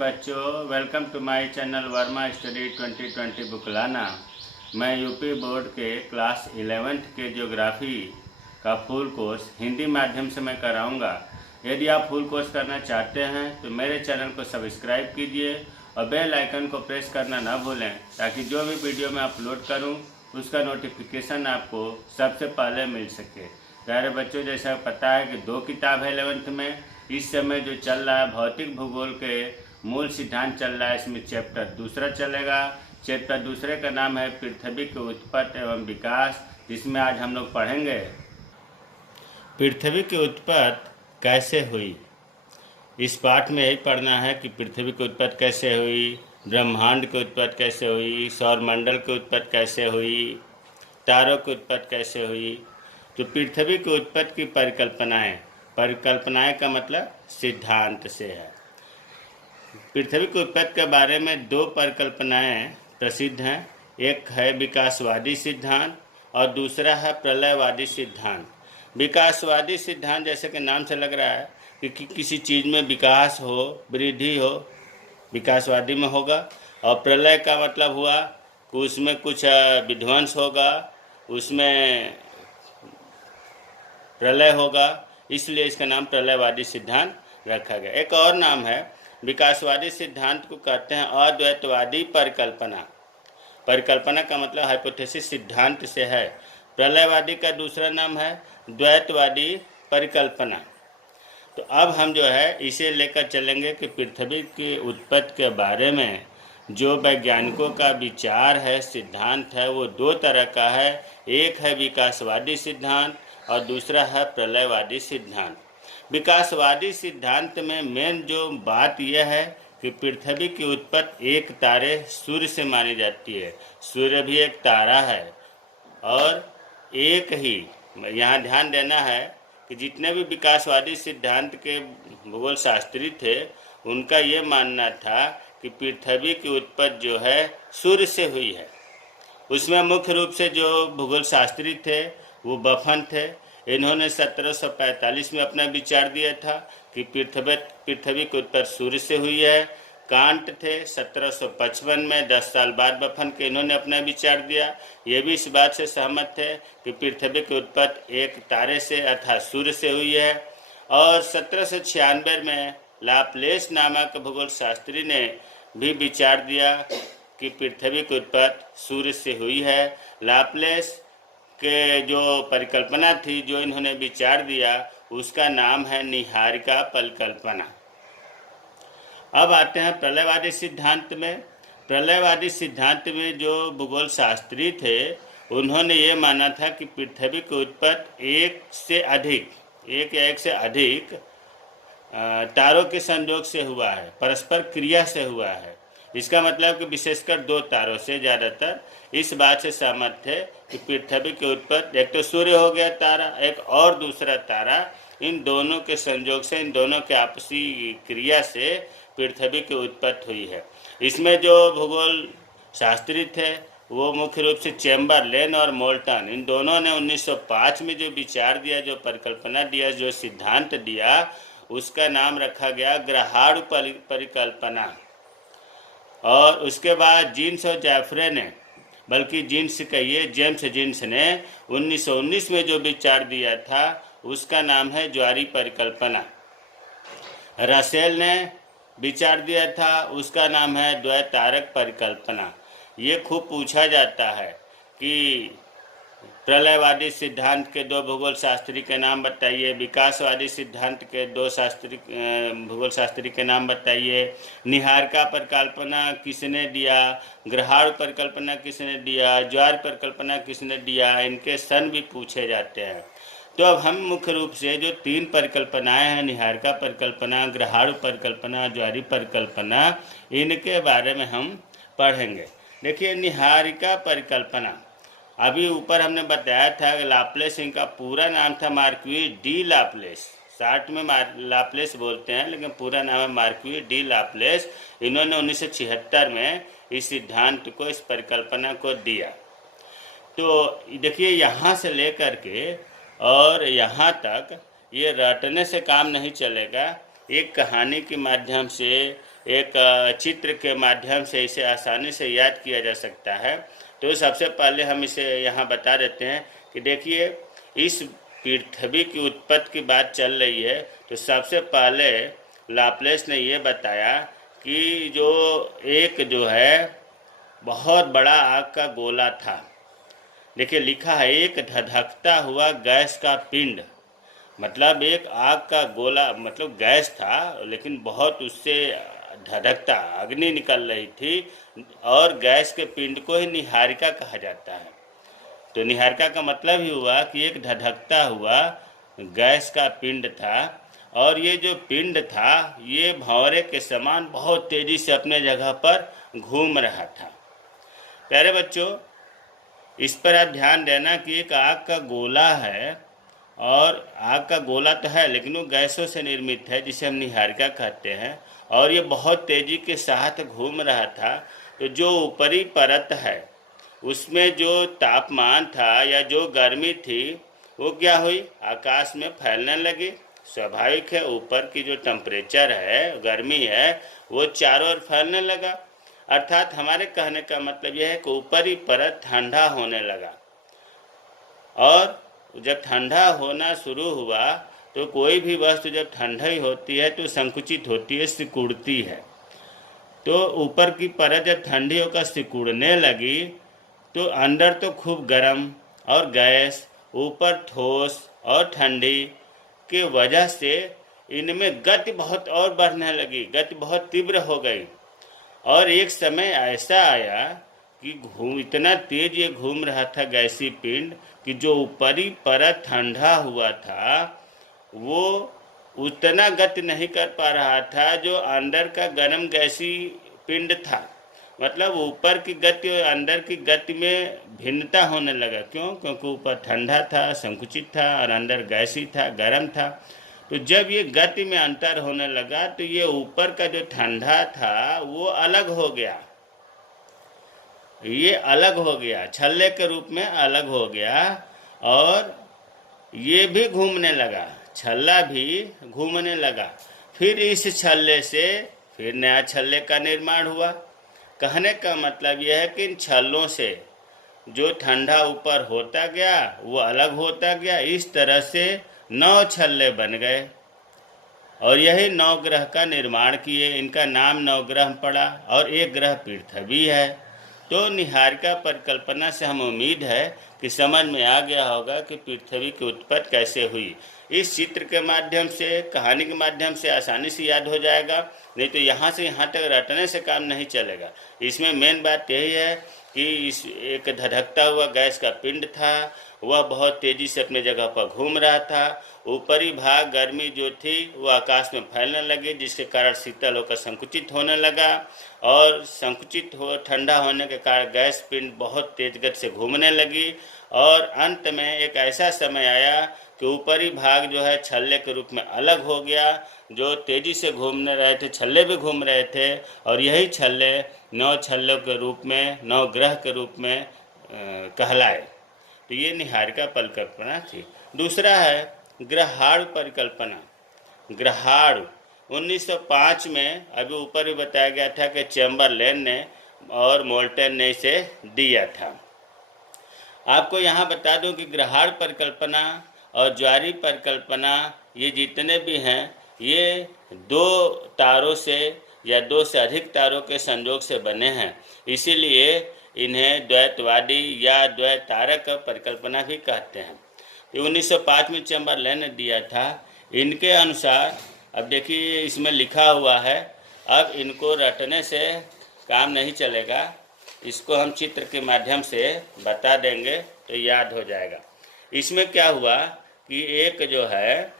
बच्चों, welcome to my channel Verma study 2020 बुकलाना। मैं यूपी बोर्ड के क्लास 11th के ज्योग्राफी का फुल कोर्स हिंदी माध्यम से मैं कराऊंगा। यदि आप फुल कोर्स करना चाहते हैं तो मेरे चैनल को सब्सक्राइब कीजिए और बेल आइकन को प्रेस करना ना भूलें, ताकि जो भी वीडियो मैं अपलोड करूं उसका नोटिफिकेशन आपको सबसे पहले मिल सके। प्यारे बच्चों, जैसा पता है कि 2 किताब है 11th में। इस समय जो चल रहा है भौतिक भूगोल के मूल सिद्धांत चल रहा है, इसमें चैप्टर दूसरा चलेगा। चैप्टर दूसरे का नाम है पृथ्वी की उत्पत्ति एवं विकास, जिसमें आज हम लोग पढ़ेंगे पृथ्वी की उत्पत्ति कैसे हुई। इस पाठ में यही पढ़ना है कि पृथ्वी की उत्पत्ति कैसे हुई, ब्रह्मांड की उत्पत्ति कैसे हुई, सौरमंडल की उत्पत्ति कैसे हुई, तारों की उत्पत्ति कैसे हुई। तो पृथ्वी की उत्पत्ति की परिकल्पनाएं का मतलब सिद्धांत से है। पृथ्वी की उत्पत्ति के बारे में 2 परिकल्पनाएं प्रसिद्ध हैं। एक है विकासवादी सिद्धांत और दूसरा है प्रलयवादी सिद्धांत। विकासवादी सिद्धांत जैसे कि नाम से लग रहा है कि किसी चीज़ में विकास हो, वृद्धि हो, विकासवादी में होगा। और प्रलय का मतलब हुआ कि उसमें कुछ विध्वंस होगा, उसमें प्रलय होगा, इसलिए इसका नाम प्रलयवादी सिद्धांत रखा गया। एक और नाम है विकासवादी सिद्धांत को कहते हैं अद्वैतवादी परिकल्पना। परिकल्पना का मतलब हाइपोथेसिस सिद्धांत से है। प्रलयवादी का दूसरा नाम है द्वैतवादी परिकल्पना। तो अब हम जो है इसे लेकर चलेंगे कि पृथ्वी की उत्पत्ति के बारे में जो वैज्ञानिकों का विचार है, सिद्धांत है, वो 2 तरह का है। एक है विकासवादी सिद्धांत और दूसरा है प्रलयवादी सिद्धांत। विकासवादी सिद्धांत में मेन जो बात यह है कि पृथ्वी की उत्पत्ति एक तारे सूर्य से मानी जाती है। सूर्य भी एक तारा है और एक ही, यहाँ ध्यान देना है कि जितने भी विकासवादी सिद्धांत के भूगोल शास्त्री थे उनका ये मानना था कि पृथ्वी की उत्पत्ति जो है सूर्य से हुई है। उसमें मुख्य रूप से जो भूगोल शास्त्री थे वो बफन थे। इन्होंने 1745 में अपना विचार दिया था कि पृथ्वी की उत्पत्ति सूर्य से हुई है। कांट थे 1755 में, 10 साल बाद बफन के इन्होंने अपना विचार दिया। ये भी इस बात से सहमत थे कि पृथ्वी की उत्पत्ति एक तारे से अर्थात सूर्य से हुई है। और 1796 में लाप्लेस नामक भूगोल शास्त्री ने भी विचार दिया कि पृथ्वी की उत्पत्ति सूर्य से हुई है। लाप्लेस के जो परिकल्पना थी, जो इन्होंने विचार दिया, उसका नाम है निहारिका परिकल्पना। अब आते हैं प्रलयवादी सिद्धांत में। प्रलयवादी सिद्धांत में जो भूगोल शास्त्री थे उन्होंने ये माना था कि पृथ्वी की उत्पत्ति एक या एक से अधिक तारों के संयोग से हुआ है, परस्पर क्रिया से हुआ है। इसका मतलब कि विशेषकर 2 तारों से ज़्यादातर इस बात से सहमत थे कि पृथ्वी की उत्पत्ति एक तो सूर्य हो गया तारा, एक और दूसरा तारा, इन दोनों के संयोग से, इन दोनों के आपसी क्रिया से पृथ्वी की उत्पत्ति हुई है। इसमें जो भूगोल शास्त्री थे वो मुख्य रूप से चैम्बरलेन और मोल्टन, इन दोनों ने 1905 में जो विचार दिया, जो परिकल्पना दिया, जो सिद्धांत दिया, उसका नाम रखा गया ग्रहाणु परिकल्पना। और उसके बाद जीन्स और जैफरे ने, बल्कि जीन्स कहिए जेम्स जीन्स ने 1919 में जो विचार दिया था उसका नाम है ज्वारीय परिकल्पना। रसेल ने विचार दिया था, उसका नाम है द्वैतारक परिकल्पना। ये खूब पूछा जाता है कि प्रलयवादी सिद्धांत के 2 भूगोल शास्त्री के नाम बताइए, विकासवादी सिद्धांत के 2 भूगोल शास्त्री के नाम बताइए, निहारिका परिकल्पना किसने दिया, ग्रहाणु परिकल्पना किसने दिया, ज्वार परिकल्पना किसने दिया, इनके सन भी पूछे जाते हैं। तो अब हम मुख्य रूप से जो 3 परिकल्पनाएं हैं, निहारिका परिकल्पना, ग्रहाणु परिकल्पना, ज्वारीय परिकल्पना, इनके बारे में हम पढ़ेंगे। देखिए, निहारिका परिकल्पना, अभी ऊपर हमने बताया था कि लाप्लेस, इनका पूरा नाम था मार्क्विस डी लाप्लेस। शार्ट में लाप्लेस बोलते हैं, लेकिन पूरा नाम है मार्क्विस डी लाप्लेस। इन्होंने 1976 में इस सिद्धांत को, इस परिकल्पना को दिया। तो देखिए, यहाँ से लेकर के और यहाँ तक ये रटने से काम नहीं चलेगा। एक कहानी के माध्यम से एक चित्र के माध्यम से इसे आसानी से याद किया जा सकता है। तो सबसे पहले हम इसे यहाँ बता देते हैं कि देखिए, इस पृथ्वी की उत्पत्ति की बात चल रही है, तो सबसे पहले लाप्लेस ने ये बताया कि जो है बहुत बड़ा आग का गोला था। देखिए लिखा है एक धधकता हुआ गैस का पिंड, मतलब एक आग का गोला, मतलब गैस था लेकिन बहुत उससे धधकता अग्नि निकल रही थी, और गैस के पिंड को ही निहारिका कहा जाता है। तो निहारिका का मतलब ही हुआ कि एक धधकता हुआ गैस का पिंड था, और ये जो पिंड था ये भंवरे के समान बहुत तेजी से अपने जगह पर घूम रहा था। प्यारे बच्चों, इस पर आप ध्यान देना कि एक आग का गोला है, और आग का गोला तो है लेकिन वो गैसों से निर्मित है जिसे हम निहारिका कहते हैं, और ये बहुत तेज़ी के साथ घूम रहा था। तो जो ऊपरी परत है उसमें जो तापमान था या जो गर्मी थी वो क्या हुई, आकाश में फैलने लगी। स्वाभाविक है, ऊपर की जो टेम्परेचर है, गर्मी है, वो चारों ओर फैलने लगा। अर्थात हमारे कहने का मतलब यह है कि ऊपरी परत ठंडा होने लगा, और जब ठंडा होना शुरू हुआ तो कोई भी वस्तु जब ठंडा ही होती है तो संकुचित होती है, सिकुड़ती है। तो ऊपर की परत जब ठंडी होकर सिकुड़ने लगी तो अंदर तो खूब गर्म और गैस, ऊपर ठोस और ठंडी के वजह से इनमें गति बहुत और बढ़ने लगी, गति बहुत तीव्र हो गई। और एक समय ऐसा आया कि इतना तेज ये घूम रहा था गैसी पिंड कि जो ऊपरी परत ठंडा हुआ था वो उतना गति नहीं कर पा रहा था जो अंदर का गर्म गैसी पिंड था। मतलब ऊपर की गति और अंदर की गति में भिन्नता होने लगा। क्यों? क्योंकि ऊपर ठंडा था, संकुचित था, और अंदर गैसी था, गर्म था। तो जब ये गति में अंतर होने लगा तो ये ऊपर का जो ठंडा था वो अलग हो गया, ये अलग हो गया, छल्ले के रूप में अलग हो गया, और ये भी घूमने लगा, छल्ला भी घूमने लगा। फिर इस छल्ले से फिर नया छल्ले का निर्माण हुआ। कहने का मतलब यह है कि इन छल्लों से जो ठंडा ऊपर होता गया वो अलग होता गया। इस तरह से 9 छल्ले बन गए, और यही 9 ग्रह का निर्माण किए। इनका नाम नवग्रह पड़ा, और एक ग्रह पृथ्वी है। तो निहारिका परिकल्पना से हम उम्मीद है कि समझ में आ गया होगा कि पृथ्वी की उत्पत्ति कैसे हुई। इस चित्र के माध्यम से, कहानी के माध्यम से आसानी से याद हो जाएगा, नहीं तो यहाँ से यहाँ तक रटने से काम नहीं चलेगा। इसमें मेन बात यही है कि इस एक धधकता हुआ गैस का पिंड था, वह बहुत तेज़ी से अपने जगह पर घूम रहा था। ऊपरी भाग गर्मी जो थी वो आकाश में फैलने लगी, जिसके कारण शीतल होकर संकुचित होने लगा, और संकुचित हो ठंडा होने के कारण गैस पिंड बहुत तेज गति से घूमने लगी। और अंत में एक ऐसा समय आया कि ऊपरी भाग जो है छल्ले के रूप में अलग हो गया। जो तेज़ी से घूमने रहे थे छल्ले भी घूम रहे थे, और यही छल्ले 9 छल्लों के रूप में, 9 ग्रह के रूप में कहलाए। तो ये निहारिका परिकल्पना थी। दूसरा है ग्रहाणु परिकल्पना। ग्रहाणु 1905 में, अभी ऊपर भी बताया गया था कि चैम्बरलेन ने और मोल्टन ने इसे दिया था। आपको यहाँ बता दूं कि ग्रहाणु परिकल्पना और ज्वारीय परिकल्पना ये जितने भी हैं ये 2 तारों से या 2 से अधिक तारों के संयोग से बने हैं, इसीलिए इन्हें द्वैतवादी या द्वैतारक परिकल्पना भी कहते हैं। ये 1905 में चैम्बरलेन ने दिया था। इनके अनुसार, अब देखिए इसमें लिखा हुआ है, अब इनको रटने से काम नहीं चलेगा, इसको हम चित्र के माध्यम से बता देंगे तो याद हो जाएगा। इसमें क्या हुआ कि एक जो है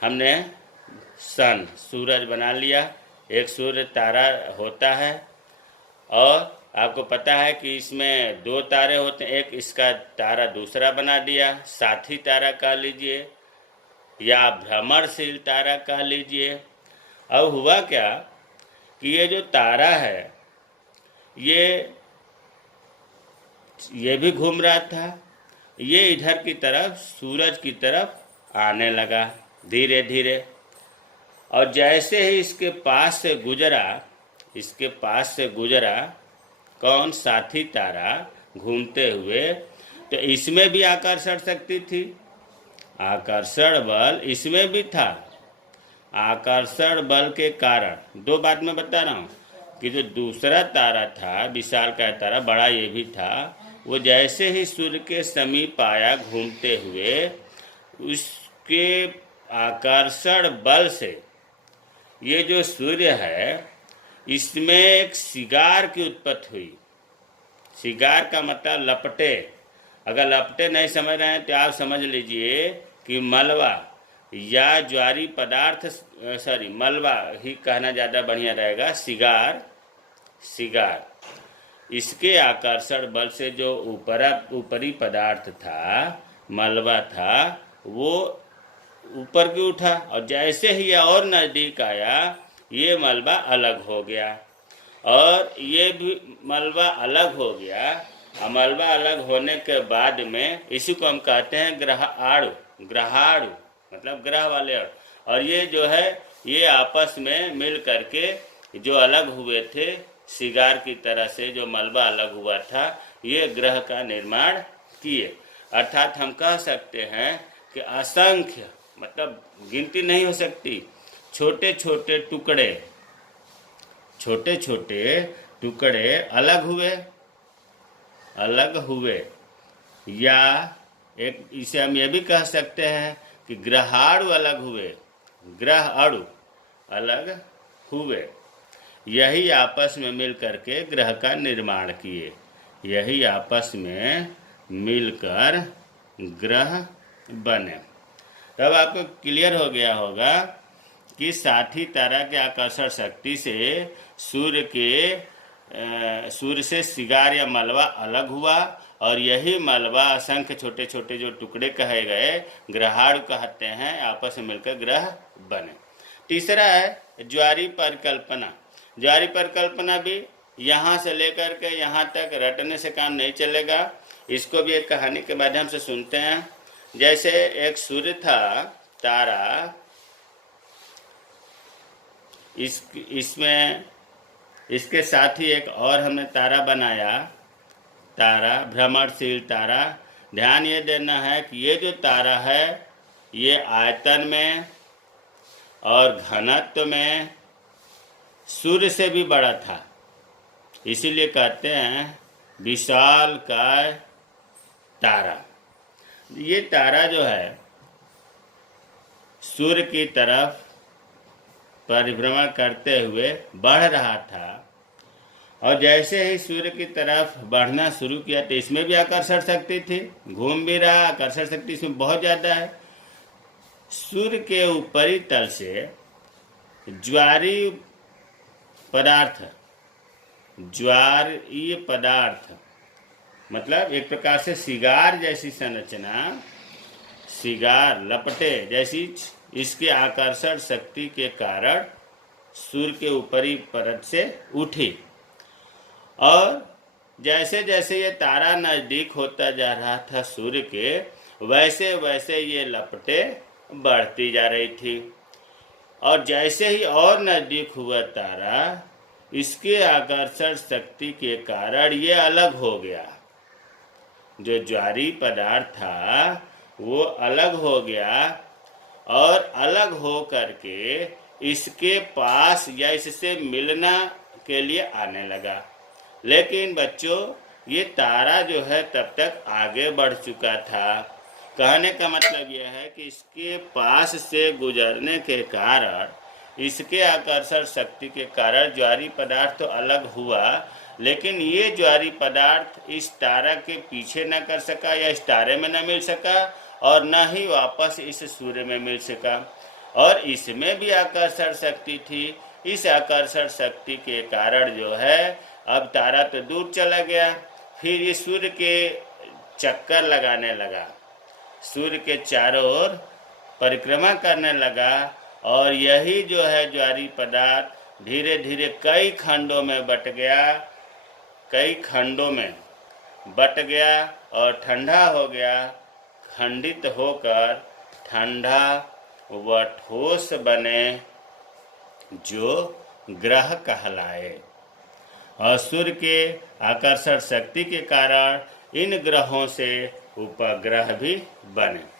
हमने सन, सूरज बना लिया, एक सूर्य तारा होता है, और आपको पता है कि इसमें 2 तारे होते हैं, एक इसका तारा दूसरा बना दिया, साथी तारा कह लीजिए या भ्रमणशील तारा कह लीजिए। अब हुआ क्या कि ये जो तारा है ये भी घूम रहा था, ये इधर की तरफ सूरज की तरफ आने लगा धीरे धीरे, और जैसे ही इसके पास से गुजरा कौन, साथी तारा घूमते हुए, तो इसमें भी आकर्षण शक्ति थी, आकर्षण बल इसमें भी था। आकर्षण बल के कारण दो बात मैं बता रहा हूँ कि जो दूसरा तारा था, विशालकाय तारा, बड़ा ये भी था, वो जैसे ही सूर्य के समीप आया घूमते हुए, उसके आकर्षण बल से ये जो सूर्य है इसमें एक शिगार की उत्पत्ति हुई। शिगार का मतलब लपटे। अगर लपटे नहीं समझ रहे हैं तो आप समझ लीजिए कि मलबा या ज्वारी पदार्थ, मलबा ही कहना ज़्यादा बढ़िया रहेगा। शिगार इसके आकर्षण बल से जो ऊपरी पदार्थ था, मलबा था, वो ऊपर की उठा और जैसे ही यह और नज़दीक आया ये मलबा अलग हो गया और ये भी मलबा अलग हो गया। और मलबा अलग होने के बाद में इसी को हम कहते हैं ग्रहाणु, मतलब ग्रह वाले अणु। और ये जो है ये आपस में मिल करके जो अलग हुए थे, शिगार की तरह से जो मलबा अलग हुआ था, ये ग्रह का निर्माण किए। अर्थात हम कह सकते हैं कि असंख्य, मतलब गिनती नहीं हो सकती, छोटे छोटे टुकड़े अलग हुए। या एक इसे हम ये भी कह सकते हैं कि ग्रहाणु अलग हुए, ग्रह अणु अलग हुए। यही आपस में मिल करके ग्रह का निर्माण किए, यही आपस में मिलकर ग्रह बने। तब आपको क्लियर हो गया होगा कि साथी तारा के आकर्षण शक्ति से सूर्य से शिगार या मलबा अलग हुआ और यही मलबा असंख्य छोटे छोटे जो टुकड़े कहे गए ग्रहाणु कहते हैं, आपस में मिलकर ग्रह बने। तीसरा है ज्वारी परिकल्पना। ज्वारी परिकल्पना भी यहाँ से लेकर के यहाँ तक रटने से काम नहीं चलेगा। इसको भी एक कहानी के माध्यम से सुनते हैं। जैसे एक सूर्य था, तारा, इसमें इसके साथ ही एक और हमने तारा बनाया, तारा भ्रमणशील तारा। ध्यान ये देना है कि ये जो तारा है ये आयतन में और घनत्व में सूर्य से भी बड़ा था, इसीलिए कहते हैं विशालकाय तारा। ये तारा जो है सूर्य की तरफ परिभ्रमण करते हुए बढ़ रहा था और जैसे ही सूर्य की तरफ बढ़ना शुरू किया तो इसमें भी आकर्षण शक्ति थी, घूम भी रहा, आकर्षण शक्ति इसमें बहुत ज़्यादा है। सूर्य के ऊपरी तल से ज्वारीय पदार्थ मतलब एक प्रकार से शिगार जैसी संरचना, शिगार लपटे जैसी, इसके आकर्षण शक्ति के कारण सूर्य के ऊपरी परत से उठी और जैसे जैसे ये तारा नज़दीक होता जा रहा था सूर्य के, वैसे वैसे ये लपटे बढ़ती जा रही थी और जैसे ही और नज़दीक हुआ तारा, इसके आकर्षण शक्ति के कारण ये अलग हो गया। जो ज्वारी पदार्थ था वो अलग हो गया और अलग हो करके इसके पास या इससे मिलना के लिए आने लगा। लेकिन बच्चों ये तारा जो है तब तक आगे बढ़ चुका था। कहने का मतलब यह है कि इसके पास से गुजरने के कारण, इसके आकर्षण शक्ति के कारण ज्वारी पदार्थ तो अलग हुआ, लेकिन ये ज्वारी पदार्थ इस तारा के पीछे न कर सका या इस तारे में न मिल सका और न ही वापस इस सूर्य में मिल सका। और इसमें भी आकर्षण शक्ति थी। इस आकर्षण शक्ति के कारण जो है अब तारा तो दूर चला गया, फिर ये सूर्य के चक्कर लगाने लगा, सूर्य के चारों ओर परिक्रमा करने लगा और यही जो है ज्वारी पदार्थ धीरे धीरे कई खंडों में बट गया और ठंडा हो गया। खंडित होकर ठंडा व ठोस बने जो ग्रह कहलाए। और सूर्य के आकर्षण शक्ति के कारण इन ग्रहों से उपग्रह भी बने।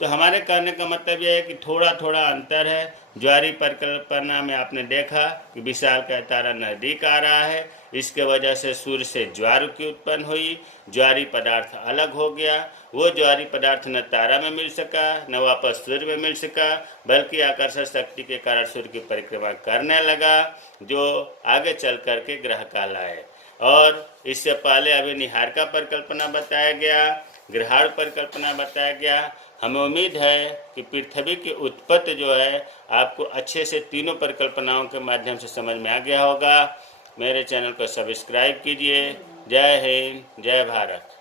तो हमारे कहने का मतलब यह है कि थोड़ा थोड़ा अंतर है। ज्वारीय परिकल्पना में आपने देखा कि विशालकाय तारा नज़दीक आ रहा है, इसके वजह से सूर्य से ज्वार की उत्पन्न हुई, ज्वारीय पदार्थ अलग हो गया। वो ज्वारीय पदार्थ न तारा में मिल सका न वापस सूर्य में मिल सका, बल्कि आकर्षण शक्ति के कारण सूर्य की परिक्रमा करने लगा, जो आगे चल करके ग्रह कहलाए। और इससे पहले अभी निहारिका परिकल्पना बताया गया, ग्रहाणु परिकल्पना बताया गया। हमें उम्मीद है कि पृथ्वी की उत्पत्ति जो है आपको अच्छे से तीनों परिकल्पनाओं के माध्यम से समझ में आ गया होगा। मेरे चैनल को सब्सक्राइब कीजिए। जय हिंद, जय भारत।